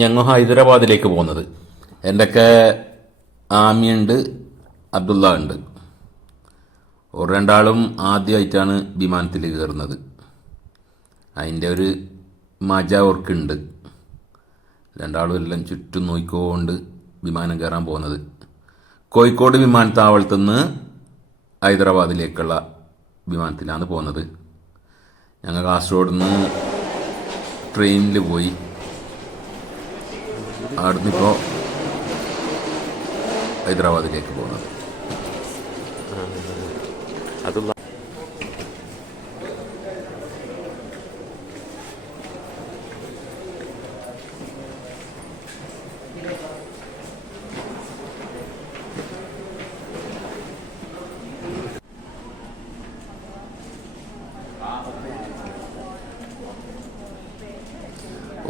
ഞങ്ങൾ ഹൈദരാബാദിലേക്ക് പോകുന്നത്. എൻ്റെയൊക്കെ ആമിയുണ്ട്, അബ്ദുള്ള ഉണ്ട്. ഒരു രണ്ടാളും ആദ്യമായിട്ടാണ് വിമാനത്തിൽ കയറുന്നത്. അതിൻ്റെ ഒരു മജ ഓർക്കുണ്ട്. രണ്ടാളും എല്ലാം ചുറ്റും നോക്കിക്കൊണ്ട് വിമാനം കയറാൻ പോകുന്നത്. കോഴിക്കോട് വിമാനത്താവളത്തിൽ നിന്ന് ഹൈദരാബാദിലേക്കുള്ള വിമാനത്തിലാണ് പോകുന്നത്. ഞങ്ങൾ കാസർഗോഡ് നിന്ന് ട്രെയിനിൽ പോയി. അവിടുന്ന് ഇപ്പോൾ ഹൈദരാബാദിലേക്ക് പോകുന്നത്.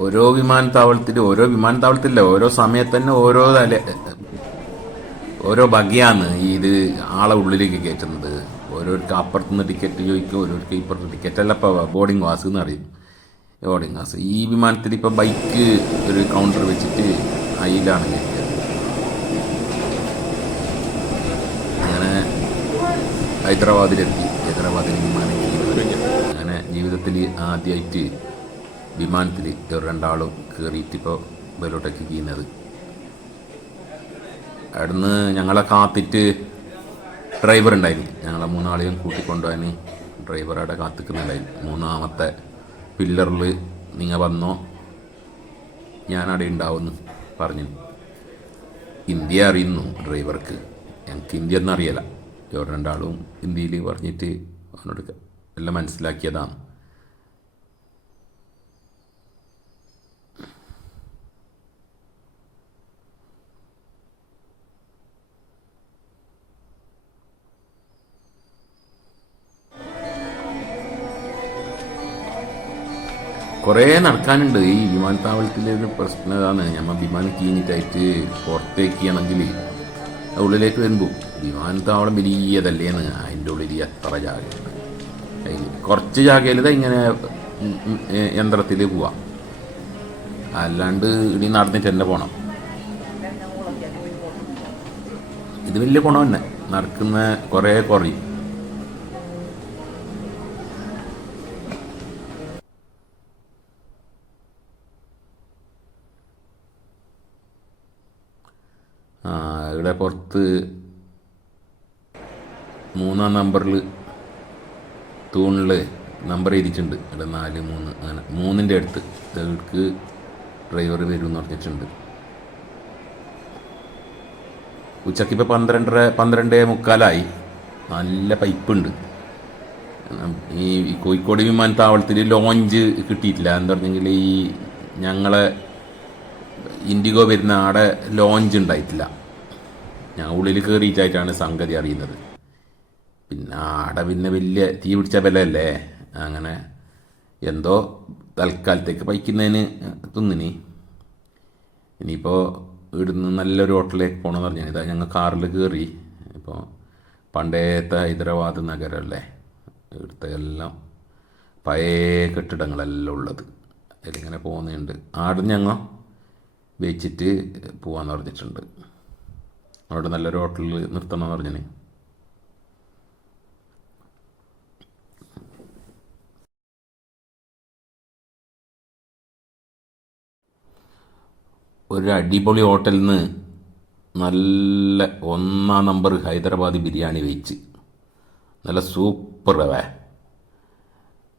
ഓരോ വിമാനത്താവളത്തില്ല, ഓരോ സമയത്ത് തന്നെ ഓരോ ബഗ്ഗിയാണ് ഇത് ആളെ ഉള്ളിലേക്ക് കയറ്റുന്നത്. ഓരോർക്ക് അപ്പുറത്തുനിന്ന് ടിക്കറ്റ് ചോദിക്കും, ഓരോർക്ക് ഇപ്പുറത്ത് ടിക്കറ്റ് അല്ല, ഇപ്പോൾ ബോർഡിംഗ് പാസ് എന്ന് അറിയും. ബോർഡിംഗ് പാസ് ഈ വിമാനത്തിൽ ഇപ്പം ബൈക്ക് ഒരു കൗണ്ടർ വെച്ചിട്ട് അതിലാണ് കയറ്റിയത്. അങ്ങനെ ഹൈദരാബാദിൽ വിമാനം അങ്ങനെ ജീവിതത്തിൽ ആദ്യമായിട്ട് വിമാനത്തിൽ രണ്ടാളും കയറിയിട്ടിപ്പോൾ ബലോട്ടേക്ക് ചെയ്യുന്നത്. അവിടുന്ന് ഞങ്ങളെ കാത്തിട്ട് ഡ്രൈവർ ഉണ്ടായിരുന്നു. ഞങ്ങളെ മൂന്നാളെയും കൂട്ടിക്കൊണ്ടുപോകാൻ ഡ്രൈവർ അവിടെ കാത്തിക്കുന്നുണ്ടായിരുന്നു. മൂന്നാമത്തെ പില്ലറിൽ നിങ്ങൾ വന്നോ, ഞാനവിടെ ഉണ്ടാവുമെന്ന് പറഞ്ഞു. ഹിന്ദി അറിയുന്നു ഡ്രൈവർക്ക്, ഞങ്ങൾക്ക് ഹിന്ദി ഒന്നും അറിയില്ല. ഇവർ രണ്ടാളും ഹിന്ദിയിൽ പറഞ്ഞിട്ട് അവനോട് എല്ലാം മനസ്സിലാക്കിയതാണ്. കുറേ നടക്കാനുണ്ട്. ഈ വിമാനത്താവളത്തിലൊരു പ്രശ്നം ഇതാണ്, നമ്മൾ വിമാനം കീഞ്ഞിട്ടായിട്ട് പുറത്തേക്ക് ആണെങ്കിൽ ഉള്ളിലേക്ക് വരുമ്പോൾ വിമാനത്താവളം വലിയതല്ലേന്ന്. അതിൻ്റെ ഉള്ളിൽ എത്ര ജാഗയുണ്ട്. കുറച്ച് ജാഗയിൽ ഇങ്ങനെ യന്ത്രത്തിൽ പോവാം, അല്ലാണ്ട് ഇനി നടന്നിട്ട് തന്നെ പോകണം. ഇത് വലിയ ഗുണം തന്നെ, നടക്കുന്ന കുറേ കുറയും. ഇവിടെ പുറത്ത് 3-ാം നമ്പറിൽ തൂണിൽ നമ്പർ എഴുതിയിട്ടുണ്ട്. ഇവിടെ 4, 3 അങ്ങനെ 3-ൻ്റെ അടുത്ത് ഇവർക്ക് ഡ്രൈവർ വരും എന്ന് പറഞ്ഞിട്ടുണ്ട്. ഉച്ചക്കിപ്പോൾ 12:45 നല്ല പൈപ്പുണ്ട്. ഈ കോഴിക്കോട് വിമാനത്താവളത്തിൽ ലോഞ്ച് കിട്ടിയിട്ടില്ല. എന്താ പറഞ്ഞെങ്കിൽ ഈ ഞങ്ങളെ ഇൻഡിഗോ വരുന്ന ആടെ ലോഞ്ച് ഉണ്ടായിട്ടില്ല. ഞാൻ ഉള്ളിൽ കയറിയിട്ടായിട്ടാണ് സംഗതി അറിയുന്നത്. പിന്നെ ആടെ വലിയ തീ പിടിച്ച വിലയല്ലേ. അങ്ങനെ എന്തോ തൽക്കാലത്തേക്ക് പൈക്കുന്നതിന് തിന്നിനി. ഇനിയിപ്പോൾ ഇവിടുന്ന് നല്ലൊരു ഹോട്ടലിലേക്ക് പോകണമെന്ന് പറഞ്ഞാൽ ഇതാ ഞങ്ങൾ കാറിൽ കയറി. ഇപ്പോൾ പണ്ടത്തെ ഹൈദരാബാദ് നഗരമല്ലേ, ഇവിടുത്തെ എല്ലാം പഴയ കെട്ടിടങ്ങളെല്ലാം ഉള്ളത്. അതിലിങ്ങനെ പോകുന്നുണ്ട്. ആടുന്ന് ഞങ്ങൾ വെച്ചിട്ട് പോകാമെന്ന് പറഞ്ഞിട്ടുണ്ട്. അവിടെ നല്ലൊരു ഹോട്ടലിൽ നിർത്തണമെന്ന് പറഞ്ഞിന്. ഒരു അടിപൊളി ഹോട്ടലിൽ നിന്ന് നല്ല 1-ാം നമ്പർ ഹൈദരാബാദി ബിരിയാണി വെച്ച് നല്ല സൂപ്പർ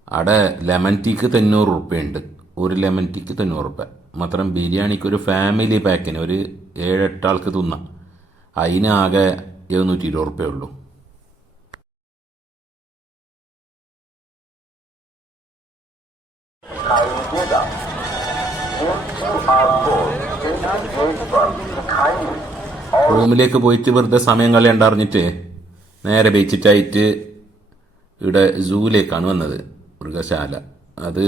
അവിടെ ലെമൺ ടീക്ക് 90 റുപ്യുണ്ട്. ഒരു ലെമൺ ടീക്ക് 90 റുപ്യ മാത്രം. ബിരിയാണിക്ക് ഒരു ഫാമിലി പാക്കിന് ഒരു 7-8 ആൾക്ക് തിന്നാം. അതിന് ആകെ 720 റുപ്യ ഉള്ളൂ. റൂമിലേക്ക് പോയിട്ട് വെറുതെ സമയം കളയണ്ടറിഞ്ഞിട്ട് നേരെ വെച്ചിട്ടായിട്ട് ഇവിടെ സൂവിലേക്കാണ് വന്നത്. മൃഗശാല, അത്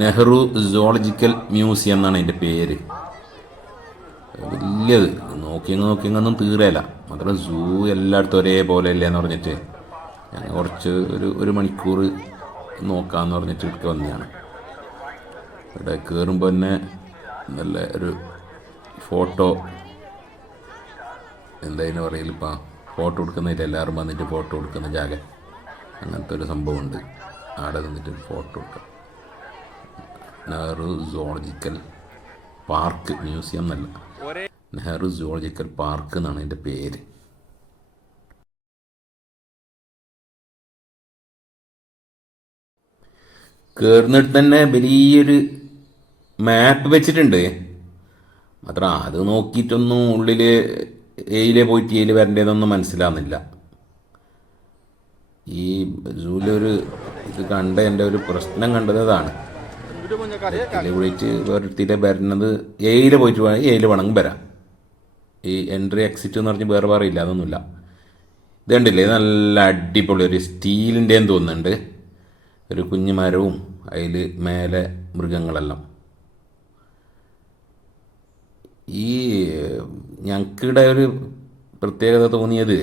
നെഹ്റു സുവോളജിക്കൽ മ്യൂസിയം എന്നാണ് അതിൻ്റെ പേര്. വലിയത് നോക്കിയൊന്നും തീരല്ല. മാത്രം സൂ എല്ലായിടത്തും ഒരേപോലെ അല്ലേ എന്ന് പറഞ്ഞിട്ട് ഞങ്ങൾ കുറച്ച് ഒരു മണിക്കൂർ നോക്കാമെന്ന് പറഞ്ഞിട്ട് ഇടയ്ക്ക് വന്നതാണ്. ഇവിടെ കയറുമ്പോൾ തന്നെ നല്ല ഒരു ഫോട്ടോ എന്തായാലും പറയൽ ഇപ്പം ഫോട്ടോ എടുക്കുന്നതിൽ എല്ലാവരും വന്നിട്ട് ഫോട്ടോ എടുക്കുന്ന ജാഗ അങ്ങനത്തെ ഒരു സംഭവമുണ്ട്. അവിടെ നിന്നിട്ട് ഫോട്ടോ എടുക്കാം. നെഹ്റു സുവോളജിക്കൽ പാർക്ക്, മ്യൂസിയം എന്നല്ല, നെഹ്റു സുവോളജിക്കൽ പാർക്ക് എന്നാണ് അതിൻ്റെ പേര്. കയറുന്നിട്ട് തന്നെ വലിയൊരു മാപ്പ് വെച്ചിട്ടുണ്ട്. മാത്രം അത് നോക്കിയിട്ടൊന്നും ഉള്ളിൽ എയിലെ പോയിട്ട് എയിൽ വരേണ്ടതൊന്നും മനസ്സിലാവുന്നില്ല. ഈ സൂലൊരു ഇത് കണ്ട എൻ്റെ ഒരു പ്രശ്നം കണ്ടത് അതാണ്. ഇതിൽ പോയിട്ട് വേറെ വരുന്നത് എയിൽ പോയിട്ട് വേണമെങ്കിൽ എയിൽ വേണമെങ്കിൽ വരാം. ഈ എൻട്രി എക്സിറ്റ് എന്ന് പറഞ്ഞ് വേറെ ഇല്ല, അതൊന്നുമില്ല. ഇത് കണ്ടില്ലേ, നല്ല അടിപൊളി ഒരു സ്റ്റീലിൻ്റെയും തോന്നുന്നുണ്ട്. ഒരു കുഞ്ഞു മരവും അതിൽ മേലെ മൃഗങ്ങളെല്ലാം. ഈ ഞങ്ങൾക്കിവിടെ ഒരു പ്രത്യേകത തോന്നിയത്,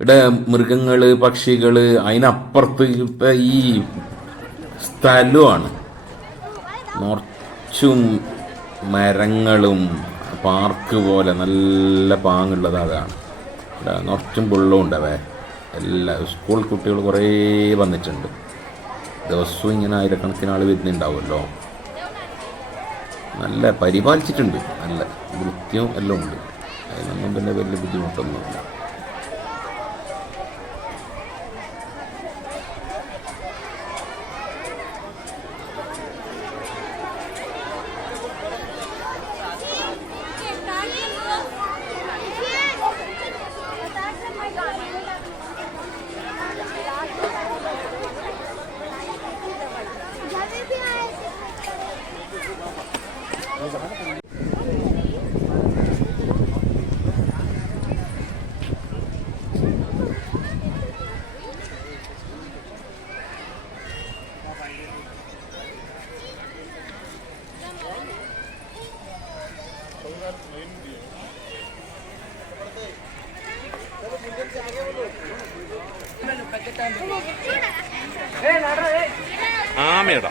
ഇവിടെ മൃഗങ്ങൾ, പക്ഷികൾ, അതിനപ്പുറത്തെ ഈ സ്ഥലമാണ് നിറച്ചും മരങ്ങളും പാർക്ക് പോലെ നല്ല പാങ്ങുള്ളത്. അതാണ് ഇവിടെ നിറച്ചും വെള്ളവും ഉണ്ടാവേ. എല്ലാ സ്കൂൾ കുട്ടികൾ കുറേ വന്നിട്ടുണ്ട്. ദിവസവും ഇങ്ങനെ ആയിരക്കണക്കിന് ആൾ വരുന്നുണ്ടാവുമല്ലോ. നല്ല പരിപാലിച്ചിട്ടുണ്ട്, നല്ല വൃത്തിയും എല്ലാം ഉണ്ട്. അതിനൊന്നും പിന്നെ വലിയ ബുദ്ധിമുട്ടൊന്നുമില്ല. ആമേടാ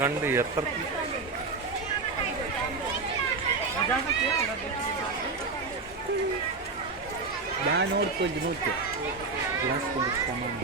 കണ്ട് എത്ര ഞാൻ നോಡ್ಕೊಂಡು ನೋಡ್ತೆ ಗ್ಲಾಸ್ ಕೊಂಡು ಸಾಮಾನು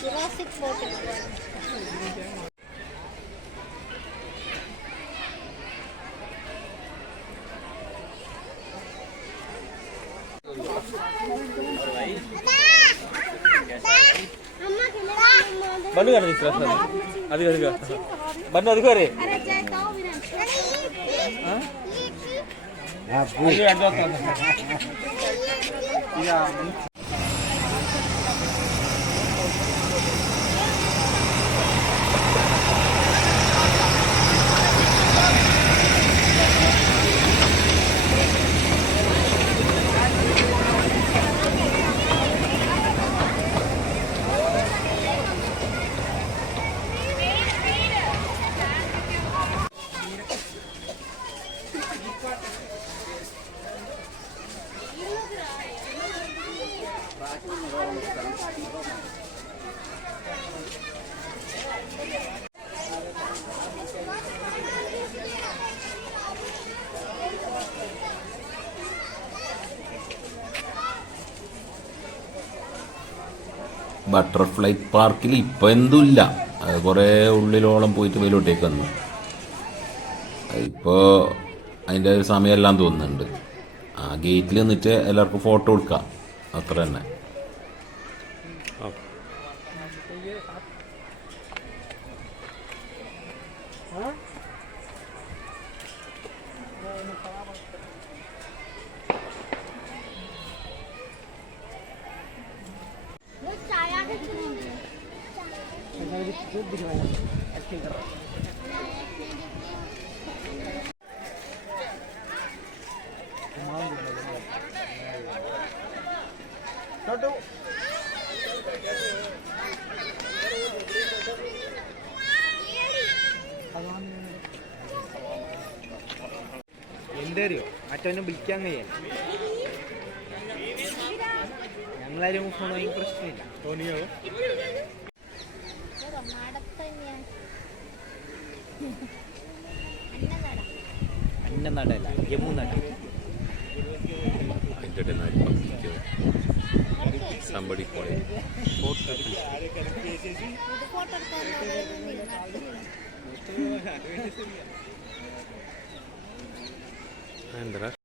Jurassic Park. बंद कर दीजिए सर अधिक अधिक बंद अधिक करे ബട്ടർഫ്ലൈ പാർക്കിൽ ഇപ്പം എന്തുമില്ല. അത് കുറേ ഉള്ളിലോളം പോയിട്ട് വെയിലോട്ടേക്ക് വന്നു. ഇപ്പോൾ അതിൻ്റെ സമയമെല്ലാം തോന്നുന്നുണ്ട്. ആ ഗേറ്റിൽ നിന്നിട്ട് എല്ലാവർക്കും ഫോട്ടോ എടുക്കാം, അത്ര തന്നെ. എന്തറിയോ മറ്റവനെ വിളിക്കാൻ കഴിയാൻ ഞങ്ങളാരും ഫോൺ വാങ്ങി പ്രശ്നമില്ല. അന്നനടല്ല യമുനട. അതിൻ്റെ ഇടയിൽ somebody calling. എന്താ